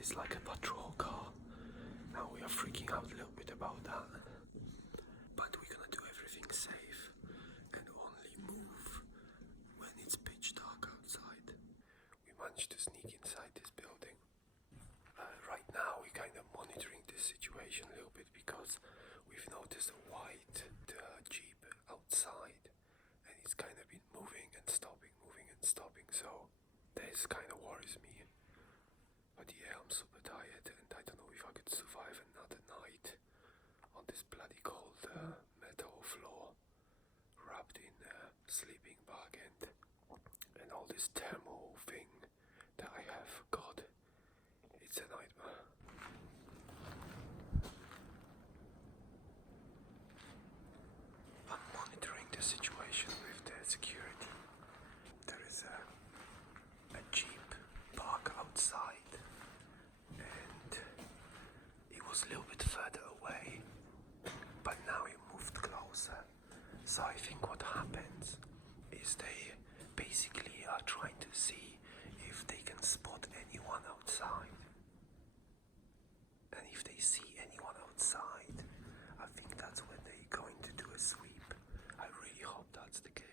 is like a patrol car. Now we are freaking out a little bit about that. But we're gonna do everything safe and only move when it's pitch dark outside. We managed to sneak inside this building. Right now we're kind of monitoring this situation a little bit because we've noticed a white Jeep outside and it's kind of been moving and stopping, so this kind of worries me. But yeah, I'm super tired and I don't know if I could survive another night on this bloody cold metal floor wrapped in a sleeping bag and all this thermal thing that I have. God, it's a nightmare. I'm monitoring the situation with the security. There is a Jeep park outside and it was a little bit further away, but now it moved closer. So I think what happens is they basically are trying to see if they can spot anyone outside. And if they see anyone outside, I think that's when they're going to do a sweep. I really hope that's the case.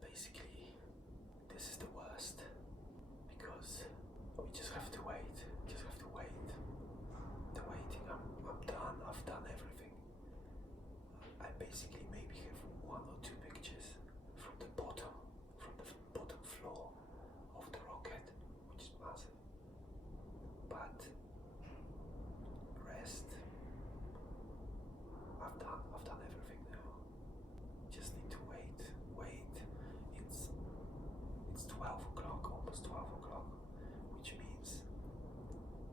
Basically, this is the worst because we just have to wait. The waiting, I'm done. I've done everything. I basically maybe have one or two pictures from the bottom floor of the rocket, which is massive. But rest, I've done everything now. Just need to wait. It's 12 o'clock, almost 12 o'clock, which means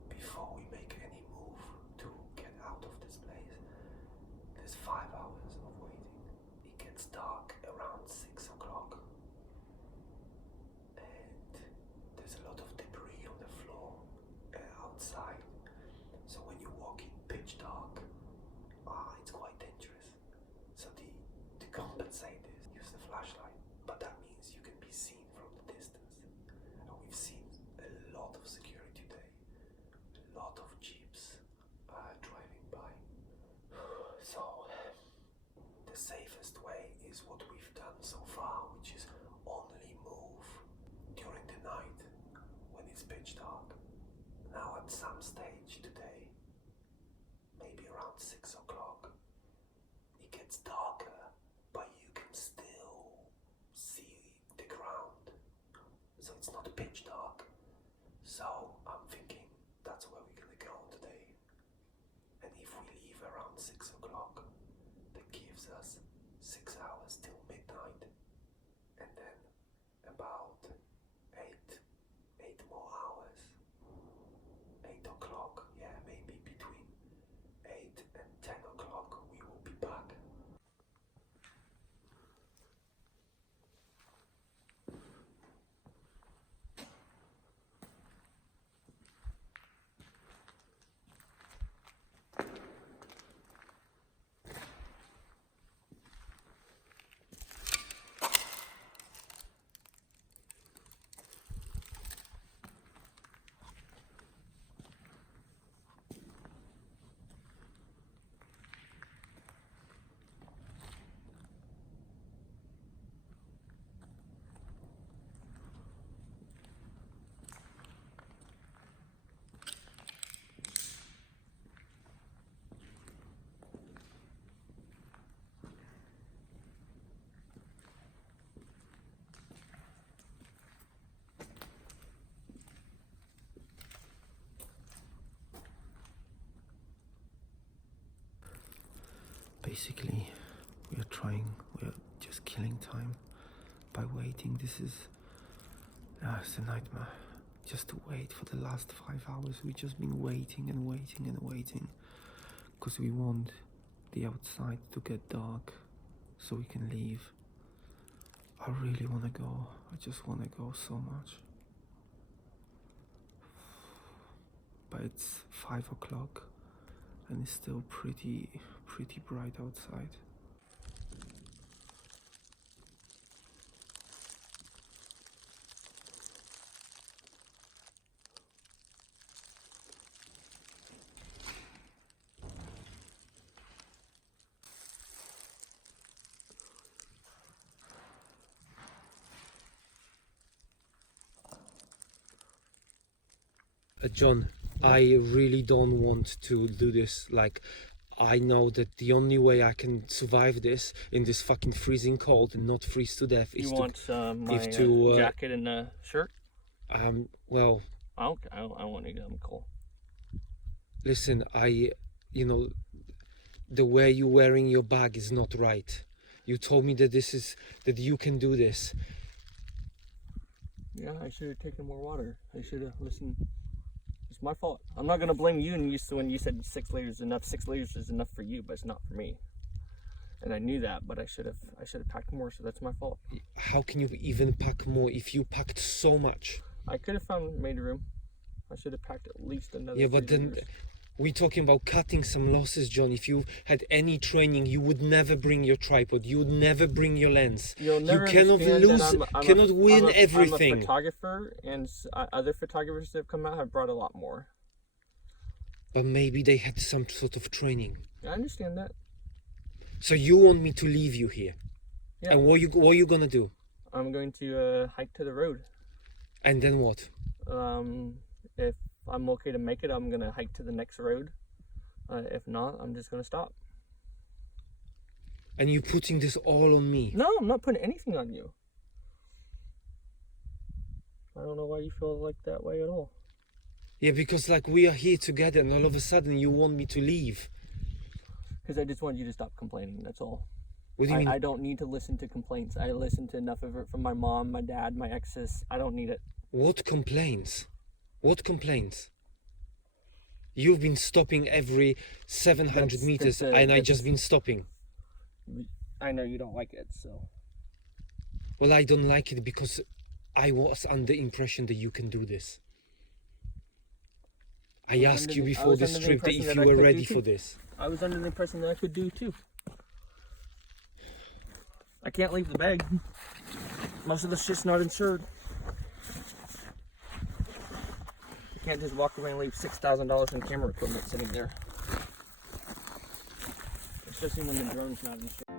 before we make any move to get out of this place, there's 5 hours of waiting. It gets dark around 6 o'clock and there's a lot of debris on the floor outside. So when you walk in pitch dark, it's quite dangerous. So to compensate this, use the flashlight. But that means you can be seen from the distance. And we've seen a lot of security today. A lot of jeeps driving by. So the safest way is what we've done so far, which is only move during the night when it's pitch dark. Now at some stage today, maybe around 6 o'clock, it gets darker, but you can still see the ground. So it's not pitch dark. So I'm thinking that's where we're gonna go today. And if we leave around 6 o'clock, that gives us 6 hours till midnight. And then about 8 more hours. 8 o'clock, yeah, maybe between 8 and 10 o'clock we will be back. Basically, we are just killing time by waiting. This is it's a nightmare. Just to wait for the last 5 hours. We've just been waiting because we want the outside to get dark so we can leave. I really want to go. I just want to go so much. But it's 5 o'clock and it's still pretty bright outside. John, I really don't want to do this. Like, I know that the only way I can survive this in this fucking freezing cold and not freeze to death is my jacket and a shirt? Well, I don't want to get cold. Listen, the way you're wearing your bag is not right. You told me that that you can do this. Yeah, I should have taken more water. I should have listened. It's my fault. I'm not gonna blame you. And when you said 6 layers is enough, 6 layers is enough for you, but it's not for me. And I knew that, but I should have packed more. So that's my fault. How can you even pack more if you packed so much? I could have made room. I should have packed at least another. Yeah, but then we're talking about cutting some losses, John. If you had any training, you would never bring your tripod. You would never bring your lens. You cannot win everything. I'm a photographer, and other photographers that have come out have brought a lot more. But maybe they had some sort of training. I understand that. So you want me to leave you here? Yeah. And what are you gonna do? I'm going to hike to the road. And then what? If I'm okay to make it, I'm gonna hike to the next road. If not, I'm just gonna stop. And you're putting this all on me? No, I'm not putting anything on you. I don't know why you feel like that way at all. Yeah, because like we are here together and all of a sudden you want me to leave. Because I just want you to stop complaining, that's all. What do you mean? I don't need to listen to complaints. I listen to enough of it from my mom, my dad, my exes. I don't need it. What complaints? What complaints? You've been stopping every 700 meters and I just been stopping. I know you don't like it, so. Well, I don't like it because I was under the impression that you can do this. I asked you before this trip that if you were ready for this. I was under the impression that I could do too. I can't leave the bag. Most of the shit's not insured. You can't just walk away and leave $6,000 in camera equipment sitting there. Especially when the drone's not insured.